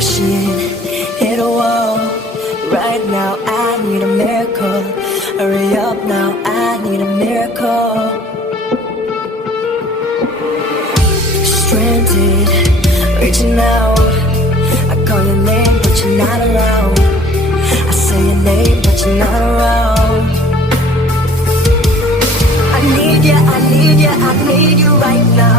pushing, hit a wall. Right now I need a miracle. Hurry up now, I need a miracle. Stranded, reaching out. I call your name but you're not around. I say your name but you're not around. I need you, I need you, I need you right now.